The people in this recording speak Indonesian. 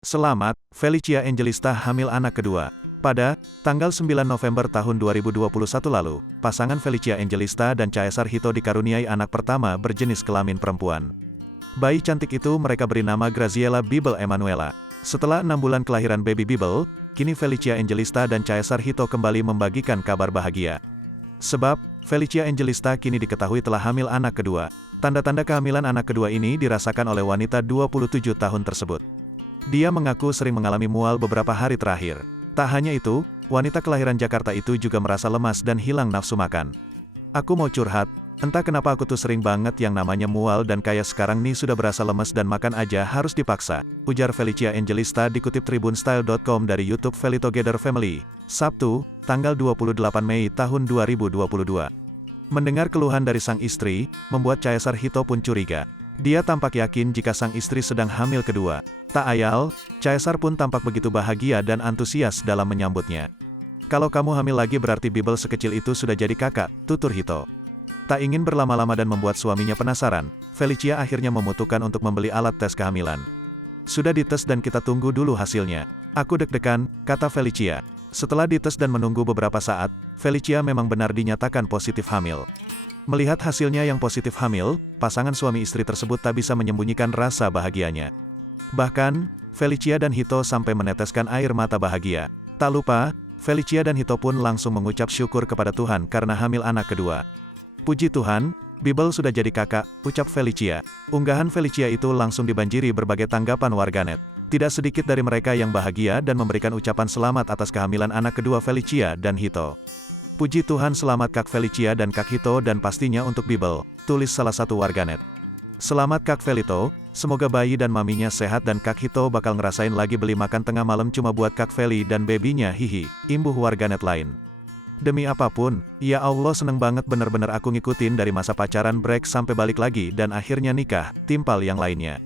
Selamat, Felicia Angelista hamil anak kedua. Pada tanggal 9 November tahun 2021 lalu, pasangan Felicia Angelista dan Caesar Hito dikaruniai anak pertama berjenis kelamin perempuan. Bayi cantik itu mereka beri nama Graziella Bibel Emanuela. Setelah 6 bulan kelahiran baby Bibel, kini Felicia Angelista dan Caesar Hito kembali membagikan kabar bahagia. Sebab, Felicia Angelista kini diketahui telah hamil anak kedua. Tanda-tanda kehamilan anak kedua ini dirasakan oleh wanita 27 tahun tersebut. Dia mengaku sering mengalami mual beberapa hari terakhir. Tak hanya itu, wanita kelahiran Jakarta itu juga merasa lemas dan hilang nafsu makan. Aku mau curhat, entah kenapa aku tuh sering banget yang namanya mual dan kayak sekarang nih sudah berasa lemes dan makan aja harus dipaksa, ujar Felicia Angelista dikutip tribunstyle.com dari YouTube Feli Together Family, Sabtu, tanggal 28 Mei tahun 2022. Mendengar keluhan dari sang istri, membuat Caesar Hito pun curiga. Dia tampak yakin jika sang istri sedang hamil kedua. Tak ayal, Caesar pun tampak begitu bahagia dan antusias dalam menyambutnya. Kalau kamu hamil lagi berarti Bibel sekecil itu sudah jadi kakak, tutur Hito. Tak ingin berlama-lama dan membuat suaminya penasaran, Felicia akhirnya memutuskan untuk membeli alat tes kehamilan. Sudah dites dan kita tunggu dulu hasilnya. Aku deg-degan, kata Felicia. Setelah dites dan menunggu beberapa saat, Felicia memang benar dinyatakan positif hamil. Melihat hasilnya yang positif hamil, pasangan suami istri tersebut tak bisa menyembunyikan rasa bahagianya. Bahkan, Felicia dan Hito sampai meneteskan air mata bahagia. Tak lupa, Felicia dan Hito pun langsung mengucap syukur kepada Tuhan karena hamil anak kedua. Puji Tuhan, Bibel sudah jadi kakak, ucap Felicia. Unggahan Felicia itu langsung dibanjiri berbagai tanggapan warganet. Tidak sedikit dari mereka yang bahagia dan memberikan ucapan selamat atas kehamilan anak kedua Felicia dan Hito. Puji Tuhan, selamat Kak Felicia dan Kak Hito dan pastinya untuk Bibel, tulis salah satu warganet. Selamat Kak Felito, semoga bayi dan maminya sehat dan Kak Hito bakal ngerasain lagi beli makan tengah malam cuma buat Kak Feli dan babynya hihi, imbuh warganet lain. Demi apapun, ya Allah seneng banget bener-bener aku ngikutin dari masa pacaran break sampai balik lagi dan akhirnya nikah, timpal yang lainnya.